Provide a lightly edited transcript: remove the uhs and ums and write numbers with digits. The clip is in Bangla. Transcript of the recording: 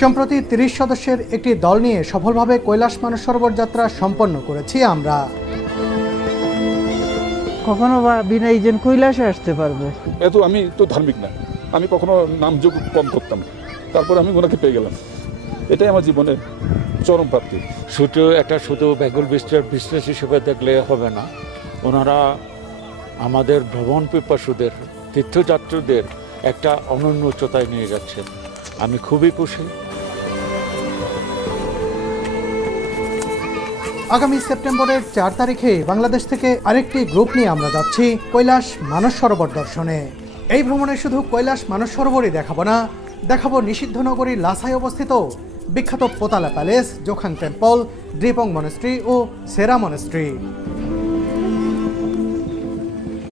সম্প্রতি ৩০ সদস্যের একটি দল নিয়ে সফলভাবে কৈলাস মানস সরোবর যাত্রা সম্পন্ন করেছি আমরা। কখনো বিনা ইজেন কৈলাসে আসতে পারবে। এত আমি তো ধার্মিক না, আমি কখনো নামযোগ কম করতাম, তারপর আমি ওনাকে পেয়ে গেলাম। এটাই আমার জীবনের চরম প্রাপ্তি। শুধু বেঙ্গল বিজনেস হিসেবে দেখলে হবে না, ওনারা আমাদের ভ্রমণ পিপাসুদের, তীর্থযাত্রীদের একটা অনন্য উচ্চতায় নিয়ে যাচ্ছেন। আমি খুবই খুশি। আগামী সেপ্টেম্বরের ৪ তারিখে বাংলাদেশ থেকে আরেকটি গ্রুপ নিয়ে আমরা যাচ্ছি কৈলাস মানস সরোবর দর্শনে। এই ভ্রমণে শুধু কৈলাস মানস সরোবরই দেখাবো না, দেখাবো নিষিদ্ধ নগরী লাসায় অবস্থিত বিখ্যাত Potala palace, Jokhang temple, Drepung monastery ও সেরা মনেস্ট্রি।